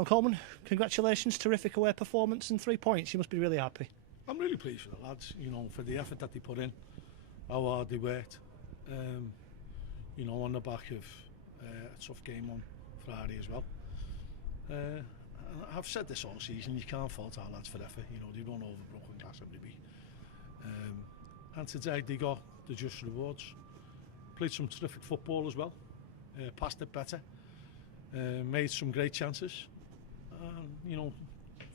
John Coleman, congratulations, terrific away performance and 3 points. You must be really happy. I'm really pleased with the lads, for the effort that they put in, how hard they worked, on the back of a tough game on Friday as well. And I've said this all season, you can't fault our lads for effort. They run over broken glass every week. And today they got the just rewards. Played some terrific football as well, passed it better, made some great chances. And,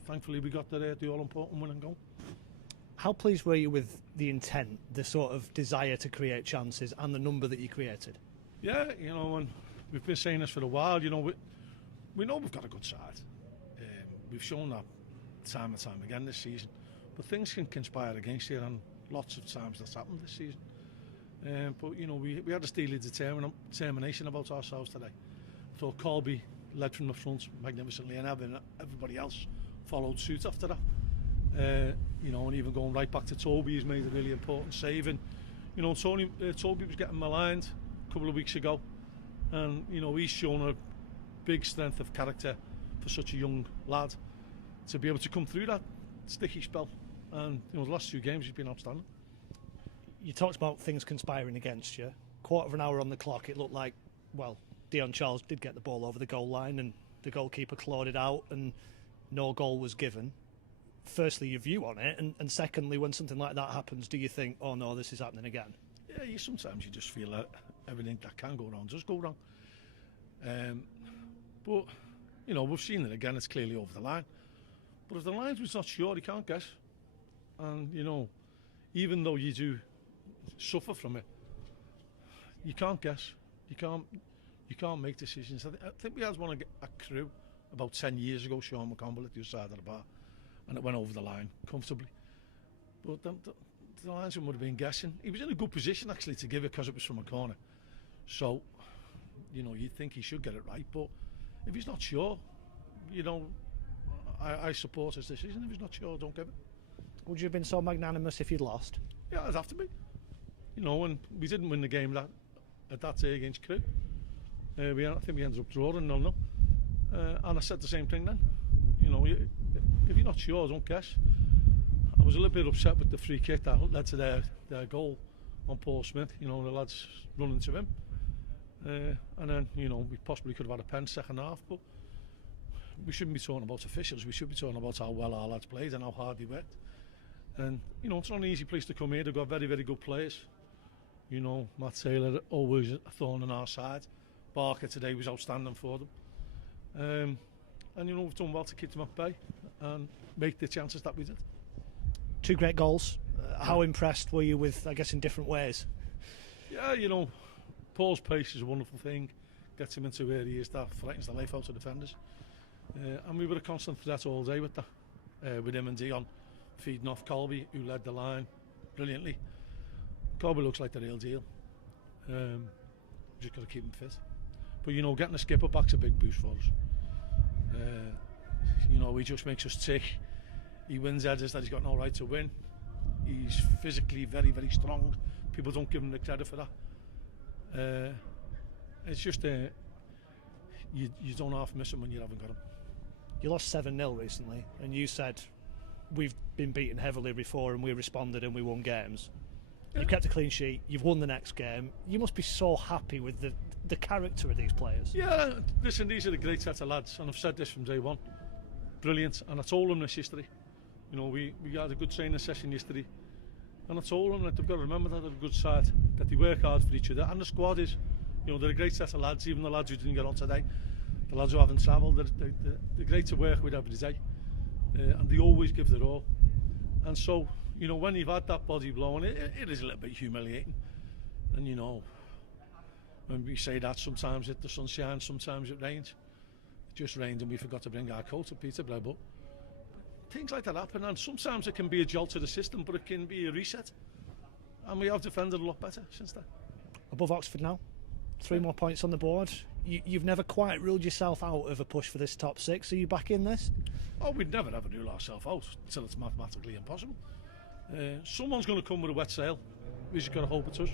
thankfully we got the all-important winning goal. How pleased were you with the intent, the sort of desire to create chances and the number that you created? Yeah, and we've been saying this for a while, we know we've got a good side. We've shown that time and time again this season. But things can conspire against you, and lots of times that's happened this season. But, we had a steely determination about ourselves today. I thought Coley led from the front magnificently, and everybody else followed suit after that. And even going right back to Toby, he's made a really important save. And, Toby was getting maligned a couple of weeks ago. And, he's shown a big strength of character for such a young lad to be able to come through that sticky spell. And, the last 2 games he's been outstanding. You talked about things conspiring against you. Quarter of an hour on the clock, it looked like, Dion Charles did get the ball over the goal line and the goalkeeper clawed it out and no goal was given. Firstly, your view on it, and secondly, when something like that happens, do you think, oh no, this is happening again? Yeah, sometimes you just feel that everything that can go wrong does go wrong. But, we've seen it again, it's clearly over the line. But if the line was not sure, you can't guess. And, even though you do suffer from it, you can't guess. You can't make decisions. I think we had one a Crew about 10 years ago, Sean McConville at the other side of the bar, and it went over the line comfortably. But the linesman would have been guessing. He was in a good position actually to give it because it was from a corner. So, you'd think he should get it right. But if he's not sure, I support his decision. If he's not sure, don't give it. Would you have been so magnanimous if you'd lost? Yeah, I'd have to be. And we didn't win the game at that day against Crew. I think we ended up drawing 0-0. And I said the same thing then. If you're not sure, don't guess. I was a little bit upset with the free kick that led to their goal on Paul Smith. The lads running to him. And then, we possibly could have had a pen second half, but we shouldn't be talking about officials. We should be talking about how well our lads played and how hard they worked. And, it's not an easy place to come here. They've got very, very good players. Matt Taylor, always a thorn on our side. Barker today was outstanding for them. And, we've done well to keep them at bay and make the chances that we did. 2 great goals. How impressed were you with, I guess, in different ways? Yeah, Paul's pace is a wonderful thing. Gets him into where he is, that frightens the life out of defenders. And we were a constant threat all day with that. With him and Dion feeding off Colby, who led the line brilliantly. Colby looks like the real deal. Just got to keep him fit. But getting a skipper back's a big boost for us. He just makes us tick. He wins headers that he's got no right to win. He's physically very, very strong. People don't give him the credit for that. It's just you don't half miss him when you haven't got him. You lost 7-0 recently, and you said we've been beaten heavily before and we responded and we won games. Yeah. You kept a clean sheet, you've won the next game. You must be so happy with the character of these players. Yeah, listen, these are a great set of lads, and I've said this from day one. Brilliant, and I told them this yesterday. We had a good training session yesterday, and I told them that they've got to remember that they're a good side, that they work hard for each other, and the squad is, they're a great set of lads, even the lads who didn't get on today, the lads who haven't travelled, they're great to work with every day, and they always give their all. And so, when you've had that body blow, and it is a little bit humiliating, and when we say that, sometimes the sun shines, sometimes it rains. It just rained and we forgot to bring our coat to Peterborough, but things like that happen, and sometimes it can be a jolt to the system, but it can be a reset, and we have defended a lot better since then. Above Oxford now, 3 more points on the board. You've never quite ruled yourself out of a push for this top 6. Are you back in this? Oh, we'd never ever rule ourselves out until it's mathematically impossible. Someone's going to come with a wet sail. We just got to hope it's us.